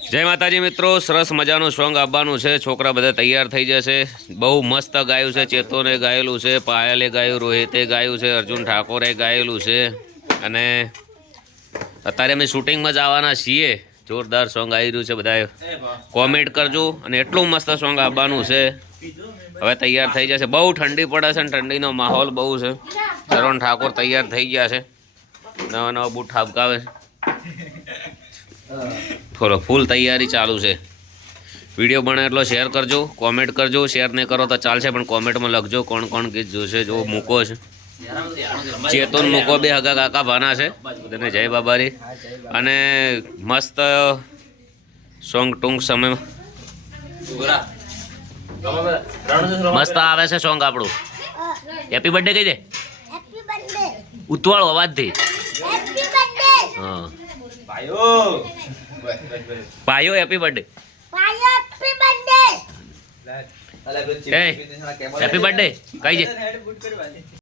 જય માતાજી મિત્રો, સરસ મજાનું સોંગ આપવાનું છે. છોકરા બધા તૈયાર થઈ જશે. બહુ મસ્ત ગાયું છે. ચેતોને ગાયેલું છે, પાયલે ગાયું, રોહિતે ગાયું છે, અર્જુન ઠાકોરે ગાયેલું છે. અને અત્યારે અમે શૂટિંગમાં જ આવવાના છીએ. જોરદાર સોંગ આવી રહ્યું છે. બધા કોમેન્ટ કરજો. અને એટલું મસ્ત સોંગ આપવાનું છે. હવે તૈયાર થઈ જશે. બહુ ઠંડી પડે છે અને ઠંડીનો માહોલ બહુ છે. અર્જુન ઠાકોર તૈયાર થઈ ગયા છે. નવા નવા બૂટ ઠાબકાવે છે. થોડો ફૂલ તૈયારી ચાલુ છે. વિડીયો બને એટલો શેર કરજો, કોમેન્ટ કરજો. શેર નહીં કરો તો ચાલશે, પણ કોમેન્ટમાં લખજો કોણ કોણ ગીત જોશે. જો મૂકો છે ચેતન મૂકો, બે હગા કાકા ભાના છે. બધાને જય બાબારી. અને મસ્ત સોંગ ટૂંક સમય મસ્ત આવે છે સોંગ આપણું. હેપી બર્થડે કહી દે ઉતવાળો અવાજથી. હા પાયો હેપી બર્થડે. હેપી બર્થડે કઈ છે.